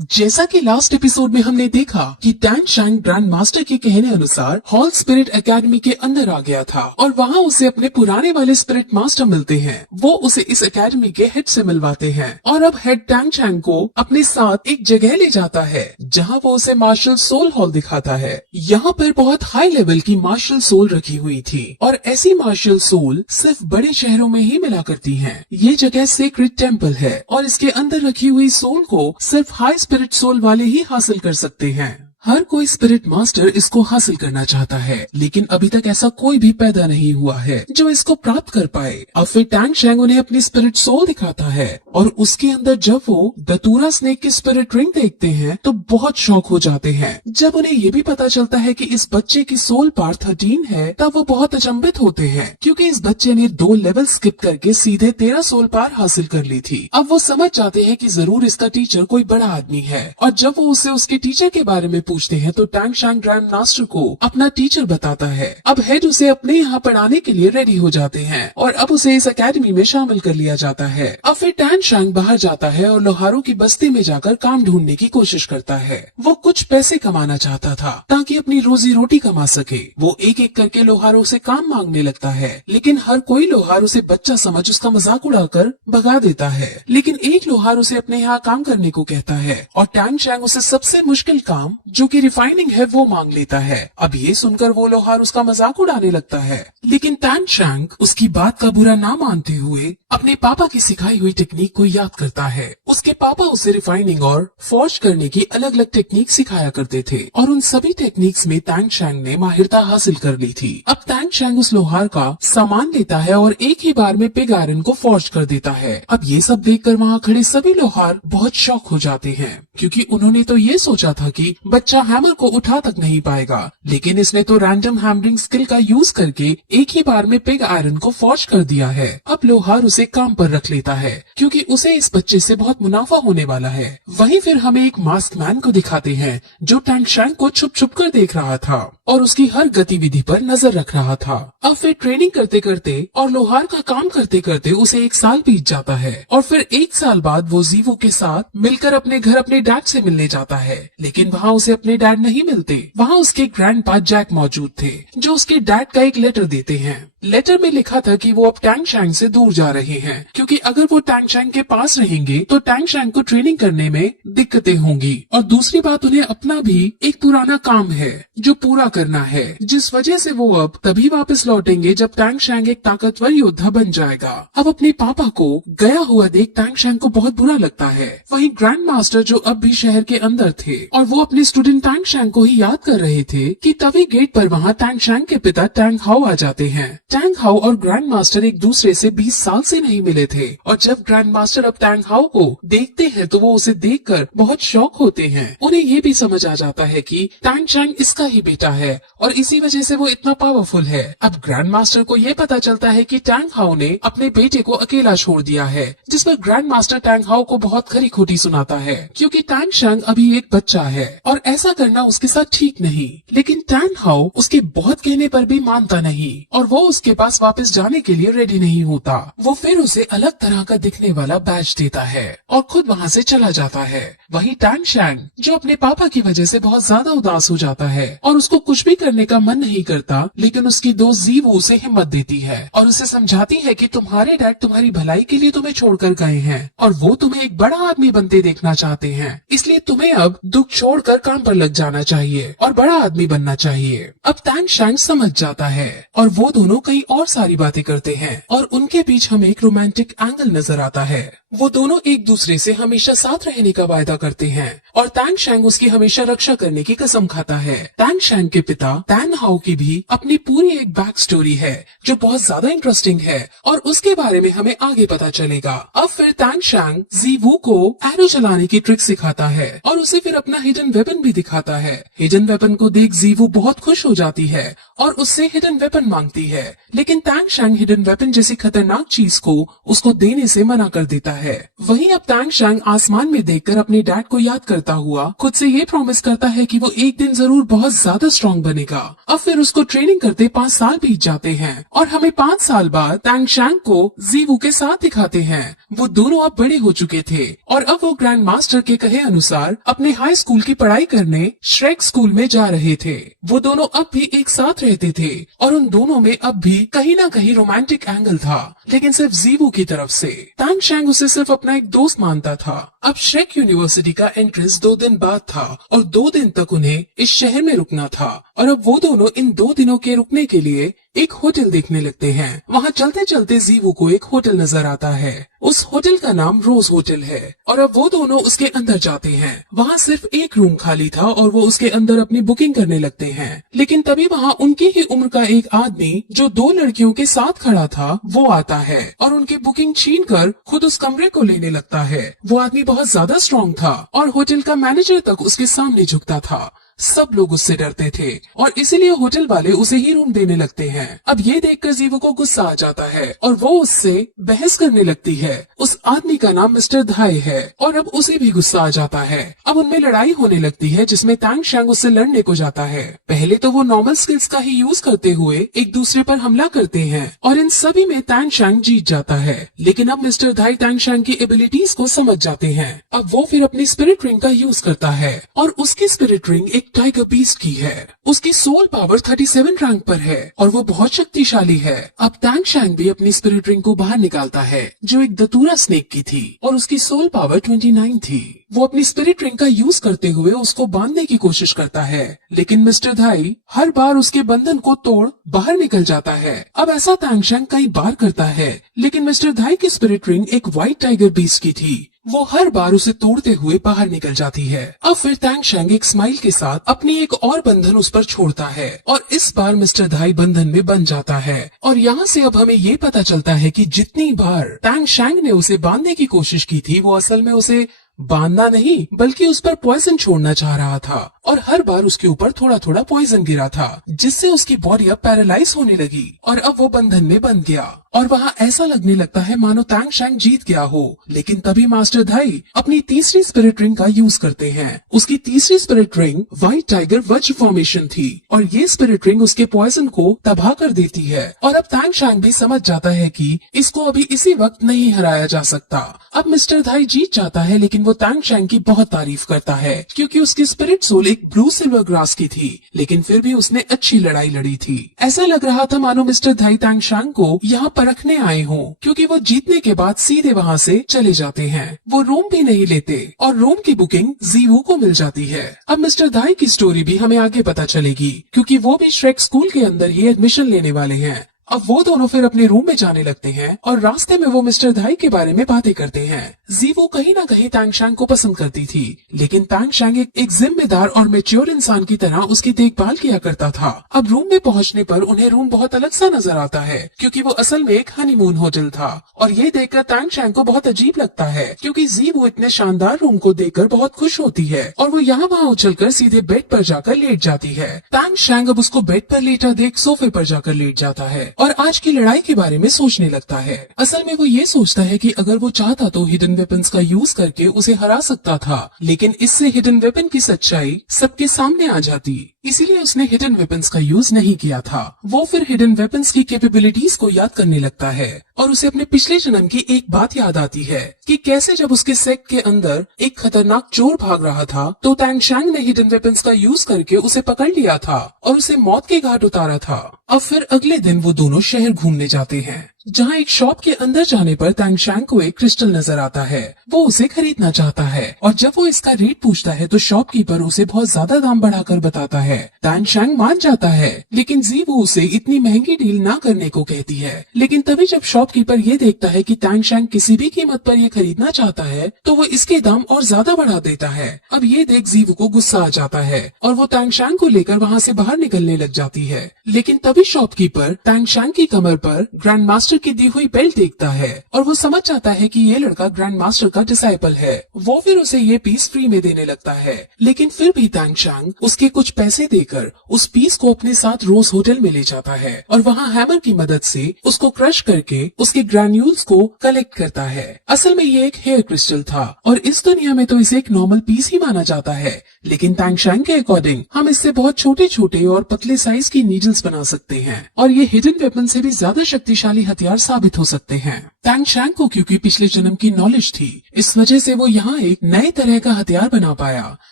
जैसा कि last episode में हमने देखा कि टैन शैंग ग्रैंड मास्टर के कहने अनुसार हॉल स्पिरिट एकेडमी के अंदर आ गया था और वहाँ उसे अपने पुराने वाले स्पिरिट मास्टर मिलते हैं। वो उसे इस एकेडमी के हेड से मिलवाते हैं और अब हेड टैन शैंग को अपने साथ एक जगह ले जाता है जहाँ वो उसे मार्शल सोल हॉल दिखाता है। यहाँ पर बहुत हाई लेवल की मार्शल सोल रखी हुई थी और ऐसी मार्शल सोल सिर्फ बड़े शहरों में ही मिला करती हैं। ये जगह सेक्रेड टेम्पल है और इसके अंदर रखी हुई सोल को सिर्फ हाई स्पिरिट सोल वाले ही हासिल कर सकते हैं। हर कोई स्पिरिट मास्टर इसको हासिल करना चाहता है, लेकिन अभी तक ऐसा कोई भी पैदा नहीं हुआ है जो इसको प्राप्त कर पाए। अब फिर टैन शैंग उन्हें अपनी स्पिरिट सोल दिखाता है और उसके अंदर जब वो दतूरा स्नेक की स्पिरिट रिंग देखते हैं तो बहुत शौक हो जाते हैं। जब उन्हें ये भी पता चलता है कि इस बच्चे की सोल पार 13 है तब वो बहुत अचंभित होते हैं, क्योंकि इस बच्चे ने 2 लेवल स्किप करके सीधे 13 सोल पार हासिल कर ली थी। अब वो समझ जाते हैं कि जरूर इसका टीचर कोई बड़ा आदमी है और जब वो उसे उसके टीचर के बारे में पूछते हैं तो टैन शैंग ग्रैंड मास्टर को अपना टीचर बताता है। अब हेड उसे अपने यहाँ पढ़ाने के लिए रेडी हो जाते हैं और अब उसे इस एकेडमी में शामिल कर लिया जाता है। अब फिर टैन शैंग बाहर जाता है और लोहारों की बस्ती में जाकर काम ढूंढने की कोशिश करता है। वो कुछ पैसे कमाना चाहता था ताकि अपनी रोजी रोटी कमा सके। वो एक एक करके लोहारों से काम मांगने लगता है, लेकिन हर कोई लोहार उसे बच्चा समझ उसका मजाक उड़ाकर भगा देता है। लेकिन एक लोहार उसे अपने यहाँ काम करने को कहता है और टैन शैंग उसे सबसे मुश्किल काम जो कि रिफाइनिंग है वो मांग लेता है। अब ये सुनकर वो लोहार उसका मजाक उड़ाने लगता है, लेकिन टैन शैंग उसकी बात का बुरा ना मानते हुए अपने पापा की सिखाई हुई टेक्निक को याद करता है। उसके पापा उसे रिफाइनिंग और फॉर्ज करने की अलग अलग टेक्निक सिखाया करते थे और उन सभी टेक्निक्स में टैन शैंग ने माहिरता हासिल कर ली थी। अब टैन शैंग उस लोहार का सामान लेता है और एक ही बार में पिग आयरन को फॉर्ज कर देता है। अब ये सब देखकर वहाँ खड़े सभी लोहार बहुत शॉक हो जाते हैं, क्योंकि उन्होंने तो ये सोचा था कि बच्चा हैमर को उठा तक नहीं पाएगा, लेकिन इसने तो रैंडम हैमरिंग स्किल का यूज करके एक ही बार में पिग आयरन को फॉर्ज कर दिया है। अब लोहार उसे काम पर रख लेता है क्योंकि उसे इस बच्चे से बहुत मुनाफा होने वाला है। वहीं फिर हमें एक मास्क मैन को दिखाते हैं जो टैन शैंग को छुप छुप कर देख रहा था और उसकी हर गतिविधि पर नजर रख रहा था। अब फिर ट्रेनिंग करते करते और लोहार का काम करते करते उसे 1 साल बीत जाता है और फिर 1 साल बाद वो जीवो के साथ मिलकर अपने घर अपने डैड से मिलने जाता है, लेकिन वहाँ उसे अपने डैड नहीं मिलते। वहाँ उसके ग्रैंडपा जैक मौजूद थे जो उसके डैड का एक लेटर देते हैं। लेटर में लिखा था कि वो अब टैन शैंग से दूर जा रहे हैं, क्योंकि अगर वो टैन शैंग के पास रहेंगे तो टैन शैंग को ट्रेनिंग करने में दिक्कतें होंगी और दूसरी बात उन्हें अपना भी एक पुराना काम है जो पूरा करना है, जिस वजह से वो अब तभी वापस लौटेंगे जब टैन शैंग एक ताकतवर योद्धा बन जाएगा। अब अपने पापा को गया हुआ देख टैन शैंग को बहुत बुरा लगता है। वहीं ग्रैंड मास्टर जो अब भी शहर के अंदर थे और वो अपने स्टूडेंट टैन शैंग को ही याद कर रहे थे कि तभी गेट पर वहाँ टैन शैंग के पिता टैंग हाउ आ जाते हैं। टैंग हाउ और ग्रैंड मास्टर एक दूसरे से 20 साल से नहीं मिले थे और जब ग्रैंड मास्टर अब टैंग हाउ को देखते हैं तो वो उसे देखकर बहुत शॉक होते हैं। उन्हें ये भी समझ आ जाता है कि टैन शैंग इसका ही बेटा है और इसी वजह से वो इतना पावरफुल है। अब ग्रैंड मास्टर को ये पता चलता है कि टैंग हाउ ने अपने बेटे को अकेला छोड़ दिया है, जिस पर ग्रैंड मास्टर टैंग हाउ को बहुत खरी खोटी सुनाता है, क्योंकि टैंग शैंग अभी एक बच्चा है और ऐसा करना उसके साथ ठीक नहीं। लेकिन टैंग हाउ उसके बहुत कहने पर भी मानता नहीं और वो उसके पास वापस जाने के लिए रेडी नहीं होता। वो फिर उसे अलग तरह का दिखने वाला बैज देता है और खुद वहाँ से चला जाता है। वहीं टैन शैंग जो अपने पापा की वजह से बहुत ज्यादा उदास हो जाता है और उसको कुछ भी करने का मन नहीं करता, लेकिन उसकी दोस्त जीवो उसे हिम्मत देती है और उसे समझाती है कि तुम्हारे डैड तुम्हारी भलाई के लिए तुम्हें छोड़कर गए हैं और वो तुम्हें एक बड़ा आदमी बनते देखना चाहते हैं, इसलिए तुम्हें अब दुख छोड़कर काम पर लग जाना चाहिए और बड़ा आदमी बनना चाहिए। अब टैन शैंग समझ जाता है और वो दोनों कई और सारी बातें करते हैं और उनके बीच हमें एक रोमांटिक एंगल नजर आता है। वो दोनों एक दूसरे से हमेशा साथ रहने का वायदा करते हैं और टैन शैंग उसकी हमेशा रक्षा करने की कसम खाता है। टैन शैंग के पिता टैन हाउ की भी अपनी पूरी एक बैक स्टोरी है जो बहुत ज्यादा इंटरेस्टिंग है और उसके बारे में हमें आगे पता चलेगा। अब फिर टैन शैंग जीवू को एरो चलाने की ट्रिक सिखाता है और उसे फिर अपना हिडन वेपन भी दिखाता है। हिडन वेपन को देख जीवू बहुत खुश हो जाती है और उससे हिडन वेपन मांगती है, लेकिन टैन शैंग हिडन वेपन जैसी खतरनाक चीज को उसको देने से मना कर देता है। वहीं अब टैन शैंग आसमान में देखकर अपने डैड को याद करता हुआ खुद से ये प्रॉमिस करता है कि वो एक दिन जरूर बहुत ज्यादा स्ट्रॉन्ग स्ट्रॉन्ग बनेगा। अब फिर उसको ट्रेनिंग करते 5 साल बीत जाते हैं और हमें 5 साल बाद टैंग शैंग को जीवू के साथ दिखाते हैं। वो दोनों अब बड़े हो चुके थे और अब वो ग्रैंड मास्टर के कहे अनुसार अपने हाई स्कूल की पढ़ाई करने श्रेक स्कूल में जा रहे थे। वो दोनों अब भी एक साथ रहते थे और उन दोनों में अब भी कहीं ना कहीं रोमांटिक एंगल था, लेकिन सिर्फ जीवू की तरफ से। टैंग शैंग उसे सिर्फ अपना एक दोस्त मानता था। अब श्रेक यूनिवर्सिटी का एंट्रेंस 2 दिन बाद था और 2 दिन तक उन्हें इस शहर में रुकना था और अब वो दोनों इन 2 दिनों के रुकने के लिए एक होटल देखने लगते हैं। वहाँ चलते चलते जीवू को एक होटल नजर आता है। उस होटल का नाम रोज होटल है और अब वो दोनों उसके अंदर जाते हैं। वहाँ सिर्फ एक रूम खाली था और वो उसके अंदर अपनी बुकिंग करने लगते हैं, लेकिन तभी वहाँ उनकी ही उम्र का एक आदमी जो 2 लड़कियों के साथ खड़ा था वो आता है और उनकी बुकिंग छीन कर खुद उस कमरे को लेने लगता है। वो आदमी बहुत ज्यादा स्ट्रॉन्ग था और होटल का मैनेजर तक उसके सामने झुकता था। सब लोग उससे डरते थे और इसीलिए होटल वाले उसे ही रूम देने लगते हैं। अब ये देखकर जीवू को गुस्सा आ जाता है और वो उससे बहस करने लगती है। उस आदमी का नाम मिस्टर धाई है और अब उसे भी गुस्सा आ जाता है। अब उनमें लड़ाई होने लगती है जिसमें टैंग शैंग उससे लड़ने को जाता है। पहले तो वो नॉर्मल स्किल्स का ही यूज करते हुए एक दूसरे पर हमला करते हैं और इन सभी में टैंग शैंग जीत जाता है, लेकिन अब मिस्टर धाई टैंग शैंग की एबिलिटीज को समझ जाते हैं। अब वो फिर अपनी स्पिरिट रिंग का यूज करता है और उसकी स्पिरिट रिंग एक टाइगर बीस्ट की है। उसकी सोल पावर 37 रैंक पर है और वो बहुत शक्तिशाली है। अब टैंग शैंग भी अपनी स्पिरिट रिंग को बाहर निकालता है जो एक दतूरा स्नेक की थी और उसकी सोल पावर 29 थी। वो अपनी स्पिरिट रिंग का यूज करते हुए उसको बांधने की कोशिश करता है, लेकिन मिस्टर धाई हर बार उसके बंधन को तोड़ बाहर निकल जाता है। अब ऐसा टैंग शैंग कई बार करता है, लेकिन मिस्टर धाई की स्पिरिट रिंग एक व्हाइट टाइगर बीस्ट की थी। वो हर बार उसे तोड़ते हुए बाहर निकल जाती है। अब फिर टैंग शैंग एक स्माइल के साथ अपनी एक और बंधन उस पर छोड़ता है और इस बार मिस्टर धाई बंधन में बंध जाता है। और यहाँ से अब हमें ये पता चलता है कि जितनी बार टैंग शैंग ने उसे बांधने की कोशिश की थी वो असल में उसे बांधना नहीं बल्कि उस पर पॉइजन छोड़ना चाह रहा था और हर बार उसके ऊपर थोड़ा थोड़ा पॉइजन गिरा था जिससे उसकी बॉडी अब पैरालाइज होने लगी और अब वो बंधन में बंध गया और वहाँ ऐसा लगने लगता है मानो टैंग शैंग जीत गया हो। लेकिन तभी मास्टर धाई अपनी तीसरी स्पिरिट रिंग का यूज करते हैं। उसकी तीसरी स्पिरिट रिंग व्हाइट टाइगर वज्र फॉर्मेशन थी और ये स्पिरिट रिंग उसके पॉइजन को तबाह कर देती है और अब टैंग शैंग भी समझ जाता है कि इसको अभी इसी वक्त नहीं हराया जा सकता। अब मिस्टर धाई जीत जाता है, लेकिन वो टैंग शैंग की बहुत तारीफ करता है क्योंकि उसकी स्पिरिट सोल एक ब्लू सिल्वर ग्रास की थी, लेकिन फिर भी उसने अच्छी लड़ाई लड़ी थी। ऐसा लग रहा था मानो मिस्टर धाई टैंग शैंग को यहाँ परखने आए हों, क्योंकि वो जीतने के बाद सीधे वहाँ से चले जाते हैं। वो रूम भी नहीं लेते और रूम की बुकिंग जीवू को मिल जाती है। अब मिस्टर धाई की स्टोरी भी हमें आगे पता चलेगी क्योंकि वो भी श्रेक स्कूल के अंदर ही एडमिशन लेने वाले हैं। अब वो दोनों फिर अपने रूम में जाने लगते हैं और रास्ते में वो मिस्टर धाई के बारे में बातें करते हैं। जीवू कहीं ना कहीं टैंग शैंग को पसंद करती थी, लेकिन टैंग शैंग एक जिम्मेदार और मैच्योर इंसान की तरह उसकी देखभाल किया करता था। अब रूम में पहुंचने पर उन्हें रूम बहुत अलग सा नजर आता है क्योंकि वो असल में एक हनीमून होटल था और ये देखकर टैंग शैंग को बहुत अजीब लगता है क्योंकि जीवू इतने शानदार रूम को देखकर बहुत खुश होती है और वो यहाँ वहाँ उछलकर सीधे बेड पर जाकर लेट जाती है। टैंग शैंग अब उसको बेड पर लेटा देख सोफे पर जाकर लेट जाता है और आज की लड़ाई के बारे में सोचने लगता है। असल में वो ये सोचता है कि अगर वो चाहता तो हिडन वेपन्स का यूज करके उसे हरा सकता था, लेकिन इससे हिडन वेपन की सच्चाई सबके सामने आ जाती, इसीलिए उसने हिडन वेपन्स का यूज नहीं किया था। वो फिर हिडन वेपन्स की कैपेबिलिटीज को याद करने लगता है और उसे अपने पिछले जन्म की एक बात याद आती है कि कैसे जब उसके सेक्ट के अंदर एक खतरनाक चोर भाग रहा था तो टैंग शैंग ने हिडन वेपन्स का यूज करके उसे पकड़ लिया था और उसे मौत के घाट उतारा था। अब फिर अगले दिन वो दोनों शहर घूमने जाते हैं जहाँ एक शॉप के अंदर जाने पर टैंग शैंग को एक क्रिस्टल नजर आता है। वो उसे खरीदना चाहता है और जब वो इसका रेट पूछता है तो शॉपकीपर उसे बहुत ज्यादा दाम बढ़ाकर बताता है। टैंग शैंग मान जाता है, लेकिन जीवू उसे इतनी महंगी डील ना करने को कहती है। लेकिन तभी जब शॉपकीपर ये देखता है कि टैंग शैंग किसी भी कीमत पर ये खरीदना चाहता है तो वो इसके दाम और ज्यादा बढ़ा देता है। अब ये देख जीवू को गुस्सा आ जाता है और वो टैंग शैंग को लेकर वहाँ से बाहर निकलने लग जाती है। लेकिन तभी शॉपकीपर टैंग शैंग की कमर पर ग्रैंड मास्टर मास्टर की दी हुई बेल्ट देखता है और वो समझ जाता है कि ये लड़का ग्रैंड मास्टर का डिसाइपल है। वो फिर उसे ये पीस फ्री में देने लगता है, लेकिन फिर भी तांग चांग उसके कुछ पैसे देकर उस पीस को अपने साथ रोज होटल में ले जाता है और वहाँ हैमर की मदद से उसको क्रश करके उसके ग्रैन्यूल्स को कलेक्ट करता है। असल में ये एक हेयर क्रिस्टल था और इस दुनिया में तो इसे एक नॉर्मल पीस ही माना जाता है, लेकिन तांग चांग के अकॉर्डिंग हम इससे बहुत छोटे छोटे और पतले साइज की नीडल्स बना सकते हैं और ये हिडन वेपन से भी ज्यादा शक्तिशाली हथियार साबित हो सकते हैं। तांग चांग को क्योंकि पिछले जन्म की नॉलेज थी, इस वजह से वो यहाँ एक नए तरह का हथियार बना पाया।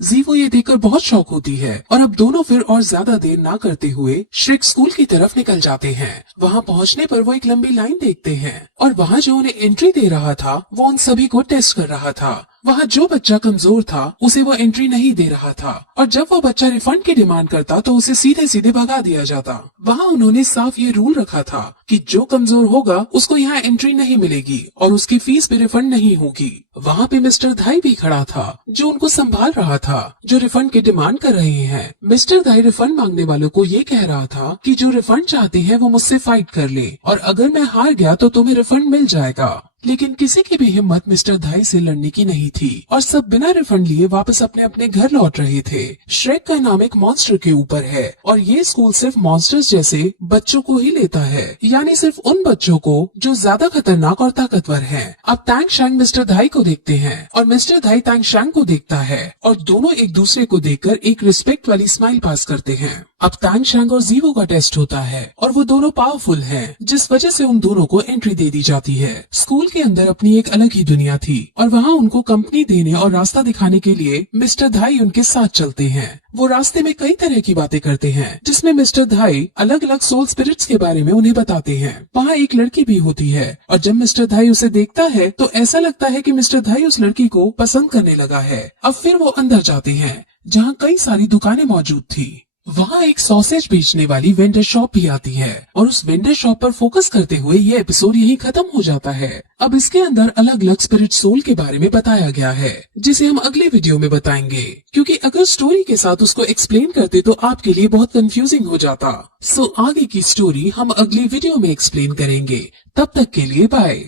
जीवो ये देखकर बहुत शौक होती है और अब दोनों फिर और ज्यादा देर ना करते हुए श्रिक स्कूल की तरफ निकल जाते हैं। वहाँ पहुँचने पर वो एक लंबी लाइन देखते हैं और वहाँ जो उन्हें एंट्री दे रहा था वो उन सभी को टेस्ट कर रहा था। वहाँ जो बच्चा कमजोर था उसे वो एंट्री नहीं दे रहा था और जब वो बच्चा रिफंड की डिमांड करता तो उसे सीधे सीधे भगा दिया जाता। वहाँ उन्होंने साफ ये रूल रखा था कि जो कमजोर होगा उसको यहाँ एंट्री नहीं मिलेगी और उसकी फीस भी रिफंड नहीं होगी। वहाँ पे मिस्टर धाई भी खड़ा था जो उनको संभाल रहा था, जो रिफंड की डिमांड कर रहे हैं। मिस्टर धाई रिफंड मांगने वालों को ये कह रहा था कि जो रिफंड चाहते हैं वो मुझसे फाइट कर ले और अगर मैं हार गया तो तुम्हें रिफंड मिल जाएगा। लेकिन किसी की भी हिम्मत मिस्टर धाई से लड़ने की नहीं थी और सब बिना रिफंड लिए वापस अपने अपने घर लौट रहे थे। श्रेक का नाम एक मॉन्स्टर के ऊपर है और ये स्कूल सिर्फ मॉन्स्टर्स जैसे बच्चों को ही लेता है, यानी सिर्फ उन बच्चों को जो ज्यादा खतरनाक और ताकतवर हैं। अब तांग चांग मिस्टर धाई को देखते हैं और मिस्टर धाई तांग चांग को देखता है और दोनों एक दूसरे को देखकर एक रिस्पेक्ट वाली स्माइल पास करते हैं। अब तांग चांग और जीवो का टेस्ट होता है और वो दोनों पावरफुल हैं, जिस वजह से उन दोनों को एंट्री दे दी जाती है। स्कूल के अंदर अपनी एक अलग ही दुनिया थी और वहाँ उनको कंपनी देने और रास्ता दिखाने के लिए मिस्टर धाई उनके साथ चलते हैं। वो रास्ते में कई तरह की बातें करते हैं जिसमें मिस्टर धाई अलग अलग सोल स्पिरिट्स के बारे में उन्हें बताते हैं। वहाँ एक लड़की भी होती है और जब मिस्टर धाई उसे देखता है तो ऐसा लगता है कि मिस्टर धाई उस लड़की को पसंद करने लगा है। अब फिर वो अंदर जाते हैं जहाँ कई सारी दुकानें मौजूद थी। वहाँ एक सॉसेज बेचने वाली वेंडर शॉप भी आती है और उस वेंडर शॉप पर फोकस करते हुए ये एपिसोड यहीं खत्म हो जाता है। अब इसके अंदर अलग अलग स्पिरिट सोल के बारे में बताया गया है जिसे हम अगले वीडियो में बताएंगे, क्योंकि अगर स्टोरी के साथ उसको एक्सप्लेन करते तो आपके लिए बहुत कंफ्यूजिंग हो जाता। सो आगे की स्टोरी हम अगली वीडियो में एक्सप्लेन करेंगे। तब तक के लिए बाय।